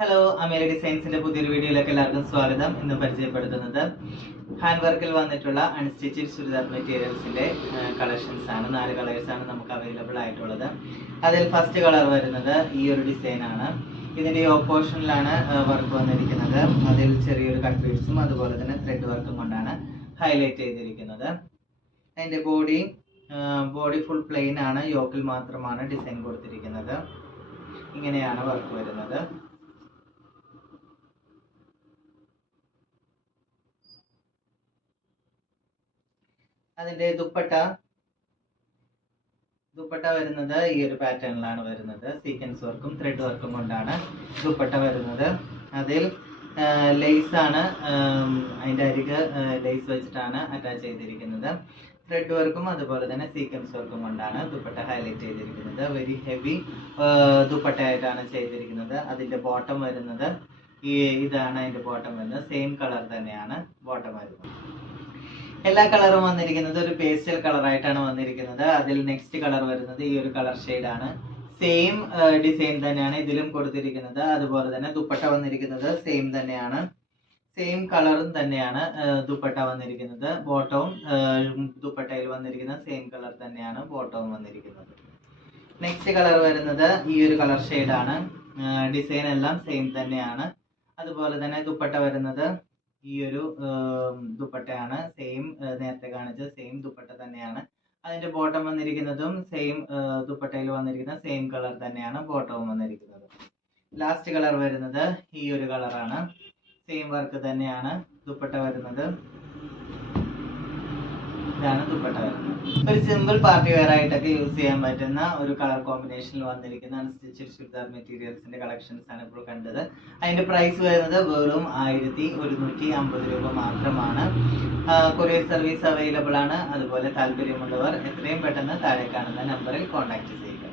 Hello, അമേരി ഡിസൈൻസിന്റെ പുതിയൊരു വീഡിയോയിലേക്ക് എല്ലാവർക്കും സ്വാഗതം. ഇന്ന് പരിചയപ്പെടുത്തുന്നത് ഹാൻഡ് വർക്കിൽ വന്നിട്ടുള്ള അൺസ്റ്റിച്ചഡ് ചുരിദാർ മെറ്റീരിയൽസിന്റെ കളക്ഷൻസ് ആണ്. 4 കളേഴ്സ് ആണ് നമുക്ക് അവൈലബിൾ ആയിട്ടുള്ളത്. അതിൽ ഫസ്റ്റ് കളർ വരുന്നത് ഈ ഒരു ഡിസൈൻ ആണ്. ഇതിന്റെ ഓപ്പോഷനിലാണ് വർക്ക് വന്നിരിക്കുന്നത്. അതിൽ ചെറിയൊരു കട്ട് ബീഡ്സും അതുപോലെ തന്നെ ത്രെഡ് വർക്കും കൊണ്ടാണ് ഹൈലൈറ്റ് ചെയ്തിരിക്കുന്നത്. അതിന്റെ ബോഡി ഫുൾ പ്ലെയിൻ ആണ്. യോക്കിൽ മാത്രമാണ് ഡിസൈൻ കൊടുത്തിരിക്കുന്നത്. ഇങ്ങനെയാണ് വർക്ക് വരുന്നത്. അതിന്റെ ദുപ്പട്ട വരുന്നത് ഈ ഒരു പാറ്റേണിലാണ് വരുന്നത്. സീക്വൻസ് വർക്കും ത്രെഡ് വർക്കും കൊണ്ടാണ് ദുപ്പട്ട വരുന്നത്. അതിൽ ലേസ് ആണ്, അതിന്റെ അരികെ ലേസ് വെച്ചിട്ടാണ് അറ്റാച്ച് ചെയ്തിരിക്കുന്നത്. ത്രെഡ് വർക്കും അതുപോലെ തന്നെ സീക്വൻസ് വർക്കും കൊണ്ടാണ് ദുപ്പട്ട ഹൈലൈറ്റ് ചെയ്തിരിക്കുന്നത്. വെരി ഹെവി ദുപ്പട്ടയായിട്ടാണ് ചെയ്തിരിക്കുന്നത്. അതിന്റെ ബോട്ടം വരുന്നത് ഇതാണ്. അതിന്റെ ബോട്ടം വരുന്നത് സെയിം കളർ തന്നെയാണ് ബോട്ടം വരുന്നത്. എല്ലാ കളറും വന്നിരിക്കുന്നത് ഒരു പേസ്റ്റൽ കളർ ആയിട്ടാണ് വന്നിരിക്കുന്നത്. അതിൽ നെക്സ്റ്റ് കളർ വരുന്നത് ഈ ഒരു കളർ ഷെയ്ഡ് ആണ്. സെയിം ഡിസൈൻ തന്നെയാണ് ഇതിലും കൊടുത്തിരിക്കുന്നത്. അതുപോലെ തന്നെ ദുപ്പട്ട വന്നിരിക്കുന്നത് സെയിം തന്നെയാണ്. സെയിം കളറും തന്നെയാണ് ദുപ്പട്ട വന്നിരിക്കുന്നത്. ബോട്ടവും ദുപ്പട്ടയിൽ വന്നിരിക്കുന്ന സെയിം കളർ തന്നെയാണ് ബോട്ടവും വന്നിരിക്കുന്നത്. നെക്സ്റ്റ് കളർ വരുന്നത് ഈ ഒരു കളർ ഷെയ്ഡ് ആണ്. ഡിസൈൻ എല്ലാം സെയിം തന്നെയാണ്. അതുപോലെ തന്നെ ദുപ്പട്ട വരുന്നത് ഈ ഒരു ദുപ്പട്ടയാണ്. സെയിം നേരത്തെ കാണിച്ച സെയിം ദുപ്പട്ട തന്നെയാണ്. അതിന്റെ ബോട്ടം വന്നിരിക്കുന്നതും സെയിം ദുപ്പട്ടയിൽ വന്നിരിക്കുന്ന സെയിം കളർ തന്നെയാണ് ബോട്ടവും വന്നിരിക്കുന്നത്. ലാസ്റ്റ് കളർ വരുന്നത് ഈ ഒരു കളറാണ്. സെയിം വർക്ക് തന്നെയാണ് ദുപ്പട്ട വരുന്നത്. ഇതാണ് ദുപ്പട്ട വരുന്നത്. ഒരു സിമ്പിൾ പാർട്ടി വെയർ ആയിട്ടൊക്കെ യൂസ് ചെയ്യാൻ പറ്റുന്ന ഒരു കളർ കോമ്പിനേഷനിൽ വന്നിരിക്കുന്ന അൺസ്റ്റിച്ചഡ് ചുരിദാർ മെറ്റീരിയൽസിന്റെ കളക്ഷൻസ് ആണ് ഇപ്പോൾ കണ്ടത്. അതിന്റെ പ്രൈസ് വരുന്നത് വെറും 1150 രൂപ മാത്രമാണ്. കൊറിയർ സർവീസ് അവൈലബിൾ ആണ്. അതുപോലെ താല്പര്യമുള്ളവർ എത്രയും പെട്ടെന്ന് താഴെ കാണുന്ന നമ്പറിൽ കോൺടാക്ട് ചെയ്യുക.